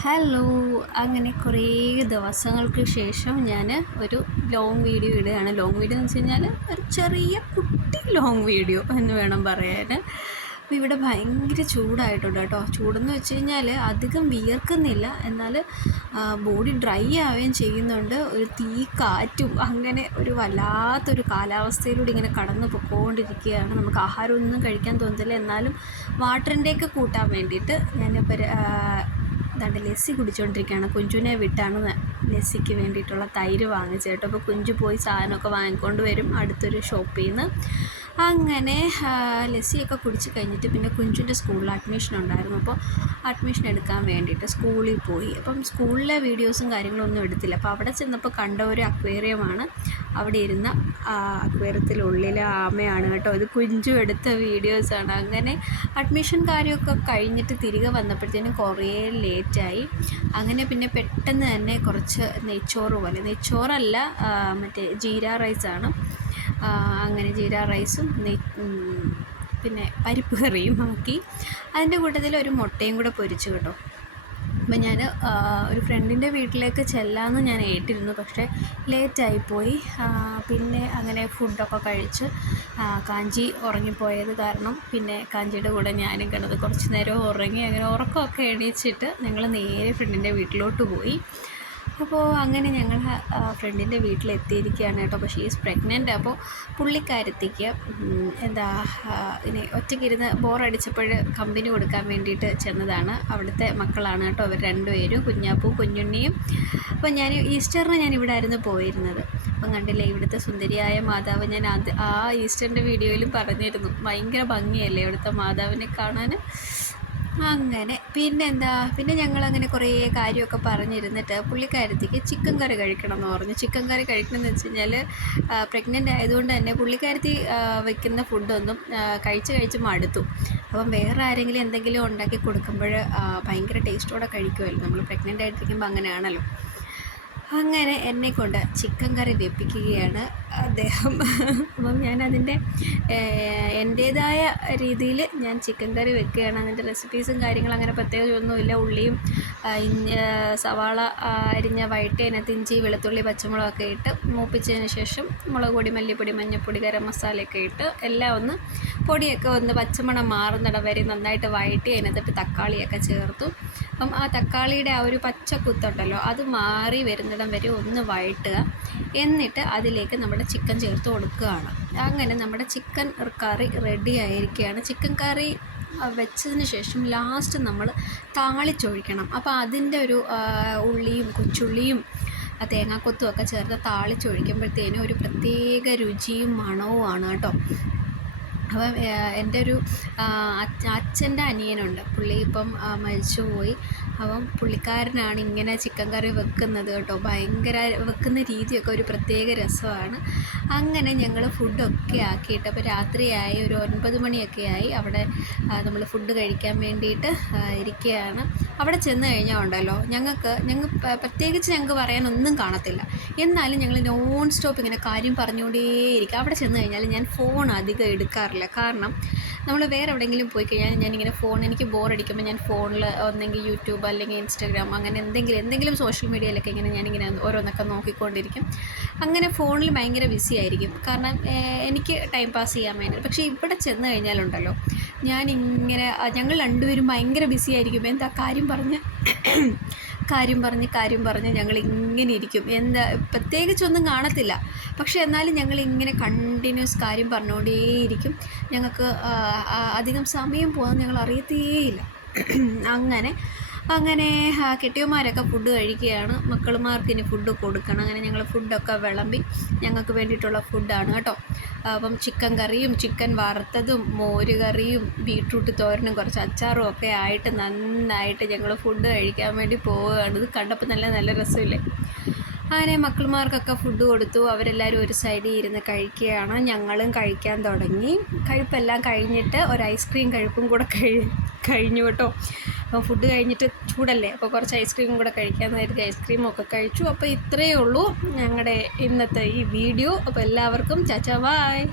Hello. അങ്ങനെ കുറേ ദിവസങ്ങൾക്ക് ശേഷം ഞാൻ ഒരു ലോങ് വീഡിയോ ഇടുകയാണ്. ലോങ് വീഡിയോ എന്ന് വെച്ച് കഴിഞ്ഞാൽ ഒരു ചെറിയ കുട്ടി ലോങ് വീഡിയോ എന്ന് വേണം പറയാൻ. അപ്പോൾ ഇവിടെ ഭയങ്കര ചൂടായിട്ടുണ്ട് കേട്ടോ. ചൂടെന്ന് വെച്ച് കഴിഞ്ഞാൽ അധികം വിയർക്കുന്നില്ല. എന്നാൽ ബോഡി ഡ്രൈ ആവുകയും ചെയ്യുന്നുണ്ട്. ഒരു തീ കാറ്റും അങ്ങനെ ഒരു വല്ലാത്തൊരു കാലാവസ്ഥയിലൂടെ ഇങ്ങനെ കടന്നു പൊക്കോണ്ടിരിക്കുകയാണ് നമുക്ക് ആഹാരമൊന്നും കഴിക്കാൻ തോന്നുന്നില്ല. എന്നാലും വാട്ടറിന്റെയൊക്കെ കൂട്ടാൻ വേണ്ടിയിട്ട് ഞാനിപ്പോൾ ദാണ്ട് ലസ്സി കുടിച്ചുകൊണ്ടിരിക്കുകയാണ് കുഞ്ചുവിനെ വിട്ടാണ് ലസ്സിക്ക് വേണ്ടിയിട്ടുള്ള തൈര് വാങ്ങിച്ചത് കേട്ടോ. അപ്പോൾ കുഞ്ചു പോയി സാധനമൊക്കെ വാങ്ങിക്കൊണ്ട് വരും അടുത്തൊരു ഷോപ്പിൽ നിന്ന്. അങ്ങനെ ലസ്സിയൊക്കെ കുടിച്ച് കഴിഞ്ഞിട്ട് പിന്നെ കുഞ്ചിന്റെ സ്കൂളിൽ അഡ്മിഷൻ ഉണ്ടായിരുന്നു. അപ്പോൾ അഡ്മിഷൻ എടുക്കാൻ വേണ്ടിയിട്ട് സ്കൂളിൽ പോയി. അപ്പം സ്കൂളിലെ വീഡിയോസും കാര്യങ്ങളൊന്നും എടുത്തില്ല. അപ്പോൾ അവിടെ ചെന്നപ്പോൾ കണ്ട ഒരു അക്വേറിയമാണ്. അവിടെ ഇരുന്ന അക്വേറിയത്തിലുള്ളിലെ ആമയാണ് കേട്ടോ. ഇത് കുഞ്ചു എടുത്ത വീഡിയോസാണ് അങ്ങനെ അഡ്മിഷൻ കാര്യമൊക്കെ കഴിഞ്ഞിട്ട് തിരികെ വന്നപ്പോഴത്തേനും കുറേ ലേറ്റായി അങ്ങനെ പിന്നെ പെട്ടെന്ന് തന്നെ കുറച്ച് നെയ്ച്ചോറ് പോലെ. നെയ്ച്ചോറല്ല മറ്റേ ജീര റൈസാണ് അങ്ങനെ ജീര റൈസും പിന്നെ പരിപ്പ് കറിയും ആക്കി. അതിന്റെ കൂട്ടത്തിൽ ഒരു മുട്ടയും കൂടെ പൊരിച്ചു കേട്ടോ. അപ്പം ഞാൻ ഒരു ഫ്രണ്ടിന്റെ വീട്ടിലേക്ക് ചെല്ലാമെന്ന് ഞാൻ ഏറ്റിരുന്നു. പക്ഷേ ലേറ്റായിപ്പോയി പിന്നെ അങ്ങനെ ഫുഡൊക്കെ കഴിച്ച് കാഞ്ചി ഉറങ്ങിപ്പോയത് കാരണം പിന്നെ കാഞ്ചിയുടെ കൂടെ ഞാനും കിടന്ന് കുറച്ച് നേരം ഉറങ്ങി അങ്ങനെ ഉറക്കമൊക്കെ എണീച്ചിട്ട് ഞങ്ങൾ നേരെ ഫ്രണ്ടിന്റെ വീട്ടിലോട്ട് പോയി. അപ്പോൾ അങ്ങനെ ഞങ്ങൾ ഫ്രണ്ടിന്റെ വീട്ടിലെത്തിയിരിക്കുകയാണ് കേട്ടോ. അപ്പോൾ ഷീസ് പ്രഗ്നന്റ് അപ്പോൾ പുള്ളിക്കാരത്തേക്ക് എന്താ ഇനി ഒറ്റയ്ക്കിരുന്ന് ബോറടിച്ചപ്പോൾ കമ്പനി കൊടുക്കാൻ വേണ്ടിയിട്ട് ചെന്നതാണ്. അവിടുത്തെ മക്കളാണ് കേട്ടോ അവർ രണ്ടുപേരും കുഞ്ഞാപ്പും കുഞ്ഞുണ്ണിയും. അപ്പോൾ ഞാൻ ഈസ്റ്ററിന് ഞാൻ ഇവിടെ ആയിരുന്നു പോയിരുന്നത്. അപ്പം കണ്ടില്ലേ ഇവിടുത്തെ സുന്ദരിയായ മാതാവ് ഞാൻ അത് ആ ഈസ്റ്ററിന്റെ വീഡിയോയിലും പറഞ്ഞിരുന്നു. ഭയങ്കര ഭംഗിയല്ലേ ഇവിടുത്തെ മാതാവിനെ കാണാൻ? അങ്ങനെ. പിന്നെന്താ? പിന്നെ ഞങ്ങൾ അങ്ങനെ കുറേ കാര്യമൊക്കെ പറഞ്ഞിരുന്നിട്ട് പുള്ളിക്കാരത്തിക്ക് ചിക്കൻ കറി കഴിക്കണം എന്ന് പറഞ്ഞു. ചിക്കൻ കറി കഴിക്കണം എന്ന് വെച്ച് കഴിഞ്ഞാൽ പ്രഗ്നന്റ് ആയതുകൊണ്ട് തന്നെ പുള്ളിക്കാരത്തി വെക്കുന്ന ഫുഡൊന്നും കഴിച്ച് കഴിച്ച് മടുത്തു. അപ്പം വേറെ ആരെങ്കിലും എന്തെങ്കിലും ഉണ്ടാക്കി കൊടുക്കുമ്പോൾ ഭയങ്കര ടേസ്റ്റോടെ കഴിക്കുമല്ലോ നമ്മൾ പ്രഗ്നന്റ് ആയിട്ടിരിക്കുമ്പോൾ അങ്ങനെയാണല്ലോ. അങ്ങനെ എന്നെക്കൊണ്ട് ചിക്കൻ കറി വെപ്പിക്കുകയാണ്. അദ്ദേഹം. അപ്പം ഞാൻ അതിന്റെ എന്റേതായ രീതിയിൽ ഞാൻ ചിക്കൻ കറി വെക്കുകയാണ്. അതിന്റെ റെസിപ്പീസും കാര്യങ്ങളും അങ്ങനെ പ്രത്യേകിച്ചൊന്നുമില്ല. ഉള്ളിയും സവാള അരിഞ്ഞ വഴറ്റി അതിനകത്ത് ഇഞ്ചി വെളുത്തുള്ളി പച്ചമുളകൊക്കെ ഇട്ട് മൂപ്പിച്ചതിന് ശേഷം മുളക് പൊടി മല്ലിപ്പൊടി മഞ്ഞൾപ്പൊടി ഗരം മസാലയൊക്കെ ഇട്ട് എല്ലാം ഒന്ന് പൊടിയൊക്കെ ഒന്ന് പച്ചമണം മാറുന്നിടം വരെ നന്നായിട്ട് വഴറ്റി അതിനകത്തിട്ട് തക്കാളിയൊക്കെ ചേർത്തു. അപ്പം ആ തക്കാളിയുടെ ആ ഒരു പച്ച കുത്തുണ്ടല്ലോ അത് മാറി വരുന്നിടം വരെ ഒന്ന് വഴറ്റുക എന്നിട്ട് അതിലേക്ക് നമ്മുടെ ചിക്കൻ ചേർത്ത് കൊടുക്കുകയാണ്. അങ്ങനെ നമ്മുടെ ചിക്കൻ കറി റെഡി ആയിരിക്കുകയാണ്. ചിക്കൻ കറി വെച്ചതിന് ശേഷം ലാസ്റ്റ് നമ്മൾ താളിച്ചൊഴിക്കണം. അപ്പോൾ അതിന്റെ ഒരു ഉള്ളിയും കൊച്ചുള്ളിയും തേങ്ങാക്കൊത്തും ഒക്കെ ചേർത്ത് താളിച്ചൊഴിക്കുമ്പോഴത്തേനും ഒരു പ്രത്യേക രുചിയും മണവുമാണ് കേട്ടോ. അപ്പം എന്റെ ഒരു അച്ഛന്റെ അനിയനുണ്ട്. പുള്ളി ഇപ്പം മരിച്ചുപോയി. അപ്പം പുള്ളിക്കാരനാണ് ഇങ്ങനെ ചിക്കൻ കറി വെക്കുന്നത് കേട്ടോ. ഭയങ്കര വെക്കുന്ന രീതിയൊക്കെ ഒരു പ്രത്യേക രസമാണ്. അങ്ങനെ ഞങ്ങൾ ഫുഡൊക്കെ ആക്കിയിട്ട് അപ്പോൾ രാത്രിയായി ഒരു ഒൻപത് മണിയൊക്കെ ആയി. അവിടെ നമ്മൾ ഫുഡ് കഴിക്കാൻ വേണ്ടിയിട്ട് ഇരിക്കുകയാണ് അവിടെ ചെന്ന് കഴിഞ്ഞാൽ ഉണ്ടല്ലോ. ഞങ്ങൾക്ക് ഞങ്ങൾ പ്രത്യേകിച്ച് ഞങ്ങൾക്ക് പറയാനൊന്നും കാണത്തില്ല. എന്നാലും ഞങ്ങൾ നോൺ സ്റ്റോപ്പ് ഇങ്ങനെ കാര്യം പറഞ്ഞുകൊണ്ടേയിരിക്കും. അവിടെ ചെന്ന് കഴിഞ്ഞാൽ ഞാൻ ഫോൺ അധികം എടുക്കാറില്ല. കാരണം നമ്മൾ വേറെ എവിടെയെങ്കിലും പോയി കഴിഞ്ഞാൽ ഞാനിങ്ങനെ ഫോൺ എനിക്ക് ബോറടിക്കുമ്പോൾ ഞാൻ ഫോണിൽ ഒന്നെങ്കിൽ യൂട്യൂബ് അല്ലെങ്കിൽ ഇൻസ്റ്റാഗ്രാം അങ്ങനെ എന്തെങ്കിലും എന്തെങ്കിലും സോഷ്യൽ മീഡിയയിലൊക്കെ ഇങ്ങനെ ഞാനിങ്ങനെ ഓരോന്നൊക്കെ നോക്കിക്കൊണ്ടിരിക്കും. അങ്ങനെ ഫോണിൽ ഭയങ്കര ബിസി ആയിരിക്കും. കാരണം എനിക്ക് ടൈം പാസ് ചെയ്യാൻ വേണ്ടി പക്ഷേ ഇവിടെ ചെന്ന് കഴിഞ്ഞാലുണ്ടല്ലോ ഞാനിങ്ങനെ ഞങ്ങൾ രണ്ടുപേരും ഭയങ്കര ബിസി ആയിരിക്കും. എന്താ കാര്യം പറഞ്ഞ്? കാര്യം പറഞ്ഞ് കാര്യം പറഞ്ഞ് ഞങ്ങൾ ഇങ്ങനെ ഇരിക്കും. എന്താ പ്രത്യേകിച്ചൊന്നും കാണത്തില്ല. പക്ഷേ എന്നാലും ഞങ്ങൾ ഇങ്ങനെ കണ്ടിന്യൂസ് കാര്യം പറഞ്ഞുകൊണ്ടേയിരിക്കും. ഞങ്ങൾക്ക് അധികം സമയം പോകാൻ ഞങ്ങൾ അറിയത്തേയില്ല. അങ്ങനെ അങ്ങനെ കെട്ടിയന്മാരൊക്കെ ഫുഡ് കഴിക്കുകയാണ്. മക്കളുമാർക്ക് ഇനി ഫുഡ് കൊടുക്കണം. അങ്ങനെ ഞങ്ങൾ ഫുഡൊക്കെ വിളമ്പി ഞങ്ങൾക്ക് വേണ്ടിയിട്ടുള്ള ഫുഡാണ് കേട്ടോ. അപ്പം ചിക്കൻ കറിയും ചിക്കൻ വറുത്തതും മോര് കറിയും ബീട്രൂട്ട് തോരനും കുറച്ച് അച്ചാറും ഒക്കെ ആയിട്ട് നന്നായിട്ട് ഞങ്ങൾ ഫുഡ് കഴിക്കാൻ വേണ്ടി പോവുകയാണ്. ഇത് കണ്ടപ്പോൾ നല്ല നല്ല രസമില്ലേ? അങ്ങനെ മക്കൾമാർക്കൊക്കെ ഫുഡ് കൊടുത്തു. അവരെല്ലാവരും ഒരു സൈഡിൽ ഇരുന്ന് കഴിക്കുകയാണ്. ഞങ്ങളും കഴിക്കാൻ തുടങ്ങി. കഴിപ്പെല്ലാം കഴിഞ്ഞിട്ട് ഒരു ഐസ്ക്രീം കഴിപ്പും കൂടെ കഴി കഴിഞ്ഞു കേട്ടോ. അപ്പം ഫുഡ് കഴിഞ്ഞിട്ട് ചൂടല്ലേ? അപ്പോൾ കുറച്ച് ഐസ്ക്രീമും കൂടെ കഴിക്കാമെന്ന് കരുതി ഐസ്ക്രീമൊക്കെ കഴിച്ചു. അപ്പോൾ ഇത്രയേ ഉള്ളൂ ഞങ്ങളുടെ ഇന്നത്തെ ഈ വീഡിയോ അപ്പോൾ എല്ലാവർക്കും ചാച്ചാ ബായ്